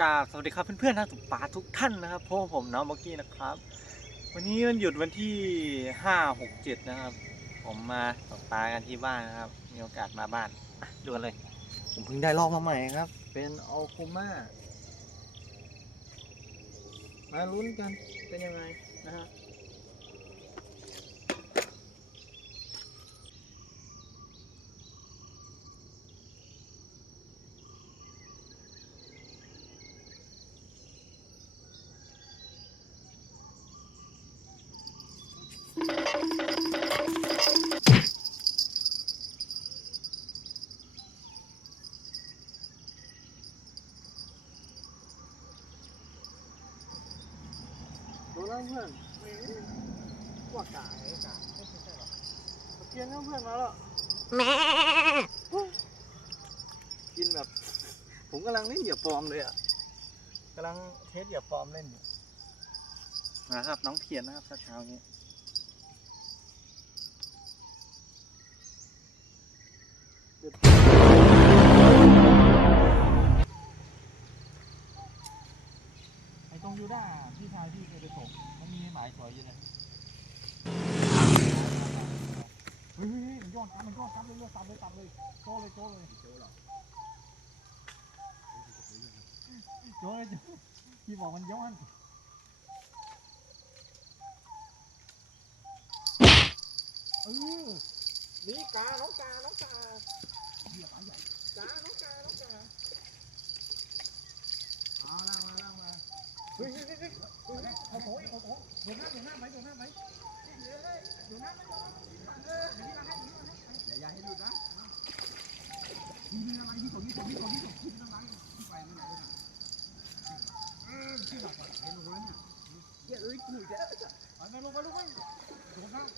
กาสวัสดีครับเพื่อนๆนะทุกปาทุกท่านนะครับพวกผมน้องบ็อกกี้นะครับ วันนี้มันหยุดวันที่ห้าหกเจ็ดนะครับ ผมมาตกปลากันที่บ้านนะครับ มีโอกาสมาบ้านอะดูกันเลย ผมเพิ่งได้ลอกมาใหม่ครับ เป็นอัลคูมามาลุ้นกันเป็นยังไงนะครับ แล้วเพื่อนว่ากาไอ้กาไม่ใช่หรอกเกียนแล้วเพื่อนมาแล้วแม่กินแบบ ผมกำลังเล่นเหยื่อปลอมเลยอะกำลังเทสเหยื่อปลอมเล่นอยู่นะครับน้องเพียนนะครับเช้าๆนี้ อนตามมันย้อนตามเลยเลือดตามเลยตามเลยโจ้เลยโจ้เลยโจ้เหรอโจ้เลยโจ้พี่บอกมันย้อนเออนี่กาน้องกาน้องกาเหยียบปลาใหญ่กาน้องกาน้องกาเอาล่างมาล่างมาเฮ้ยเฮ้ยเฮ้ยเฮ้ยเฮ้ยเอาโถเอาโถเดี๋ยวหน้าเดี๋ยวหน้าไปเดี๋ยวหน้าไปเดี๋ยวเดี๋ยวหน้าไปเออเดี๋ยวนี้มาให้เดี๋ยวนี้มาให้ อย่าให้หลุดนะนี่นี่อะไรที่ผมนี่ผมนี่ผมนี่ผมที่ต้องล้างที่ไปไม่ไหนเลยนะเออที่หลับอะเห็นหัวเนี่ยเดี๋ยวเอ้ยกูจะไปไปลงไปลงไปโดดน้ำ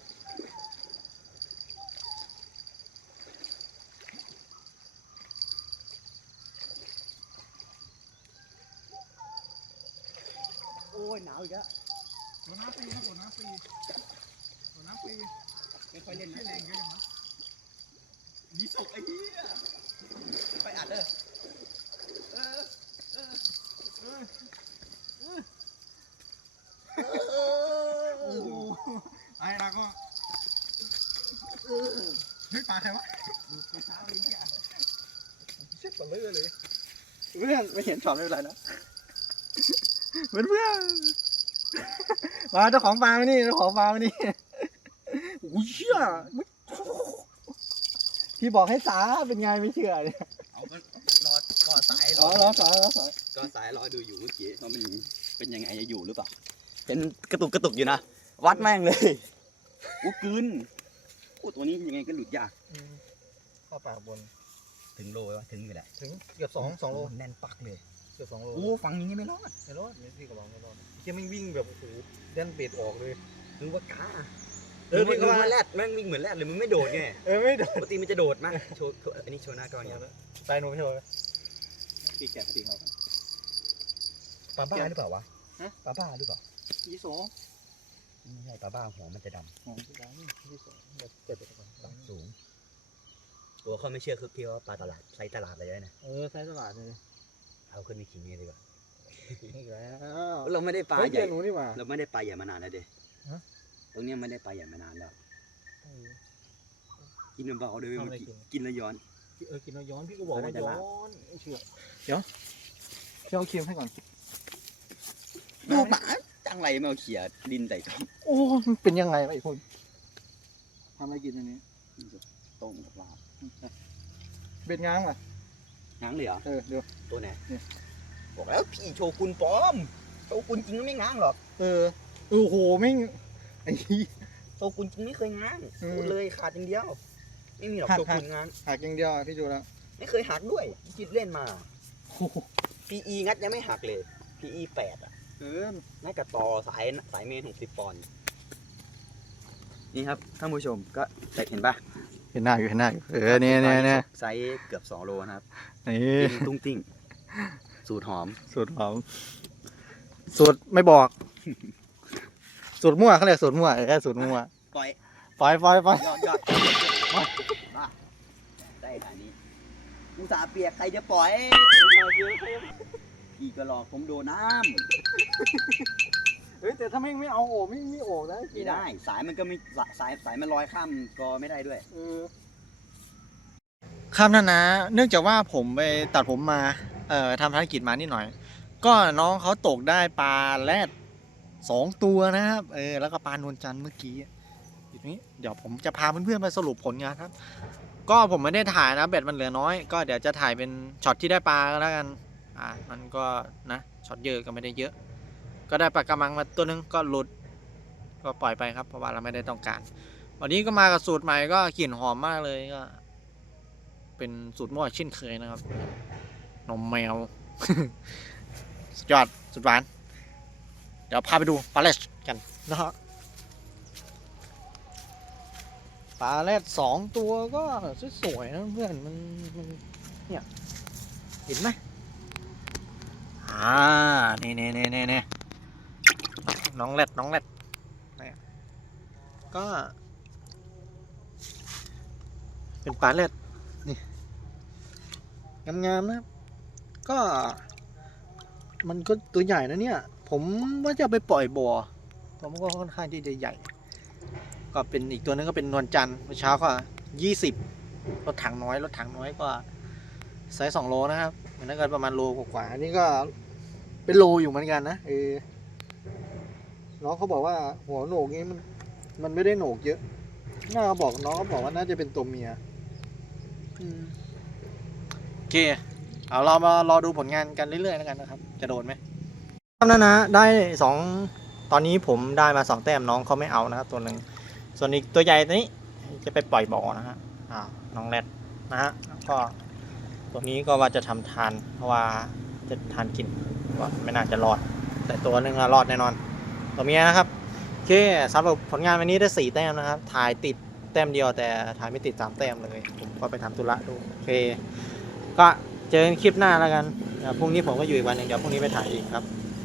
โอ้ยหนาวอีกแล้วโดดน้ำฟรีครับโดดน้ำฟรีโดดน้ำฟรีไม่ค่อยเล่นไม่นะแรงเยอะอย่างนั้น ยี่สกไอ้เหี้ยไปอัดเด้อเออเออเออเออโอ้โหไอ้เราก็เฮ้ยปลาใครวะไปเช้าไอ้เหี้ยเช็ดปลาเลื่อเลยเพื่อนไม่เห็นช็อตไม่เป็นไรนะเพื่อนเพื่อนมาเจ้าของปลามานี่เจ้าของปลามานี่โอ้ยเชี่ยมึง พี่บอกให้สาเป็นไงไม่เชื่อเนี่ยเอาก็รอก่อสายอ๋อรอสายรอสายก่อสายรอดูอยู่เมื่อกี้ว่ามันเป็นยังไงจะอยู่หรือเปล่าเป็นกระตุกกระตุกอยู่นะวัดแม่งเลยอู้กลืนโอ้ตัวนี้ยังไงก็หลุดยากเข้าปากบนถึงโลวะถึงอยู่แหละถึงเกือบสองสองโลแน่นปักเลยเกือบสองโลโอ้ฟังอย่างนี้ไม่รอดไม่รอดไม่พี่ก็บอกไม่รอดเชี่ยไม่งวิ่งแบบโอ้โหเด่นเบ็ดออกเลยนึกว่ากา เออมึพี่งก็ว่าว่าแรดแม่งวิ่งเหมือนแรดเลยมึงไม่โดดไงเออไม่โดนปกติมันจะโดดมาโชว์โชว์อันนี้โชว์หน้ากล้องเนี่ยไปหนูไปเถอะพี่แกะพี่เขาปลาบ้าหรือเปล่าวะฮะ ปลาบ้าหรือเปล่ายี่สองไม่ใช่ปลาบ้าหัวมันจะดหอมที่ร้านยี่สองเดี๋ยวเจ็ดไปก่อนำปลาสูงตัวเขาไม่เชื่อคือพี่ว่าปลาตลาดไซส์ตลาดเลยนะเออใช้ตลาดเลยเอาขึ้นไปขิงเลยดีกว่าอีกแล้วเราไม่ได้ปลาเฮ้ยใหเจญ่อหนูนี่หว่าเราไม่ได้ปลาใหญ่มานานแล้วเด้ฮะ ตรงเนี้ยไม่ได้ปลาใหญ่มานานแล้ว เออกินเบาๆเลยทำอะไรเมื่อกี้กินกินแล้วย้อน เออกินแล้วย้อนพี่ก็บอกว่าเออจะย้ลาอนไม่เชื่อเดี๋ยวพี่เอาครีมให้ก่อน ดูปลาจังไรไม่เอาเขี่ยดินใส่กล้องโอ้มันเป็นยังไงวะไอ้คนทำอะไรกินอันนี้ต้มกับปลาเบ็ดง้างอะง้างเลยเหรอเออเดี๋ยวตัวไหนเนี่ยบอกแล้วพี่โชกุนปลอมโชกุนจริงไม่ง้างหรอกเออเออโหไม่งไอ้เหี้ย โชกุนจริงไม่เคยง้างอืมพูดเลยขาดอย่างเดียว ไม่มีหรอกหักโชกุนง้างหักอย่างเดียวอะพี่ดูแล้ว ไม่เคยหักด้วยคิดเล่นมาโอ้โห PE งัดยังไม่หักเลย PE แปดอะเอองัดกับต่อสายสายเมนหกสิบปอนด์นี่ครับท่านผู้ชมก็เห็นปะเห็นหน้าอยู่เห็นหน้าอยู่เออเนี่ยเนี่ยเนี่ยไซส์เกือบสองโลนะครับนี่กินตุ้งติ้งสูตรหอม สูตรหอม สูตรไม่บอก สูตรมั่วเขาเรียกสูตรมั่วเออสูตรมั่วปล่อยปล่อยปล่อยปล่อยยอดยอดมาได้ฐานนี้อุตส่าห์เปียกใครจะปล่อยพี่ก็หลอกผมโดนน้เฮ้ยแต่ถ้าไม่ไม่เอาโอ่งไม่ไม่โอ่งนะำไม่ได้ สายมันก็ไม่สายสายสายมันลอยข้ามก็ไม่ได้ด้วย เออครับนะนะ เนื่องจากว่าผมไปตัดผมมา เอ่อทำภารกิจมานิดหน่อย ก็น้องเขาตกได้ปลาแรด สองตัวนะครับ เออ แล้วก็ปลานวลจันทร์เมื่อกี้ทีนี้ เดี๋ยวผมจะพาเพื่อนๆไปสรุปผลงานครับ ก็ผมไม่ได้ถ่ายนะแบตมันเหลือน้อย ก็เดี๋ยวจะถ่ายเป็นช็อตที่ได้ปลาก็แล้วกัน อ่า มันก็นะช็อตเยอะก็ไม่ได้เยอะ ก็ได้ปลากระมังมาตัวหนึงก็หลุด ก็ปล่อยไปครับ เพราะว่าเราไม่ได้ต้องการ วันนี้ก็มากับสูตรใหม่ก็กลิ่นหอมมากเลยก็ เป็นสูตรมั่วเช่นเคยนะครับ นมแมว สุดยอดสุดหวาน เดี๋ยวพาไปดูปลาเลชกันนะฮะปลาเลชสองตัวก็สวยๆนะเพื่อนมันมันเนี่ยเห็นไหมอ่านี่นี่นี่นี่นี่น้องเล็ดน้องเล็ดเนี่ยก็ เป็นปลาเล็ดนี่งามๆนะครับก็ มันก็ตัวใหญ่นะเนี่ย ผมว่าจะเอาไปปล่อยบ่อผมก็ค่อนข้างที่จะใหญ่ ก็เป็นอีกตัวนึงก็เป็นนวลจันทร์เมื่อเช้าก็ยี่สิบรถถังน้อยรถถังน้อยก็ไซส์สองโลนะครับมันน่าจะประมาณโลกว่าๆอันนี้ก็เป็นโลอยู่เหมือนกันนะเออน้องเขาบอกว่าหัวโหนกนี้มันมันไม่ได้โหนกเยอะน่าบอกน้องเขาบอกว่าน่าจะเป็นตัวเมียอืมโอเค เอาเรามารอดูผลงานกันเรื่อยๆแล้วกันนะครับ จะโดนไหม ครับนั่นนะได้สองตอนนี้ผมได้มาสองแต้มน้องเขาไม่เอานะครับตัวหนึ่งส่วนอีกตัวใหญ่ตัวนี้จะไปปล่อยบ่อนะฮะอ่าน้องแรดนะฮะก็ตัวนี้ก็ว่าจะทำทานเพราะว่าจะทานกินว่าไม่น่าจะรอด แต่ตัวหนึ่งอะรอดแน่นอน ตัวเมียนะครับโอเคสำหรับผลงานวันนี้ได้สี่แต้มนะครับถ่ายติดแต้มเดียวแต่ถ่ายไม่ติดสามแต้มเลยผมก็ไปทำธุระดูโอเค ก็เจอกันคลิปหน้าแล้วกันพรุ่งนี้ผมก็อยู่อีกวันหนึ่งเดี๋ยวพรุ่งนี้ไปถ่ายอีกครับ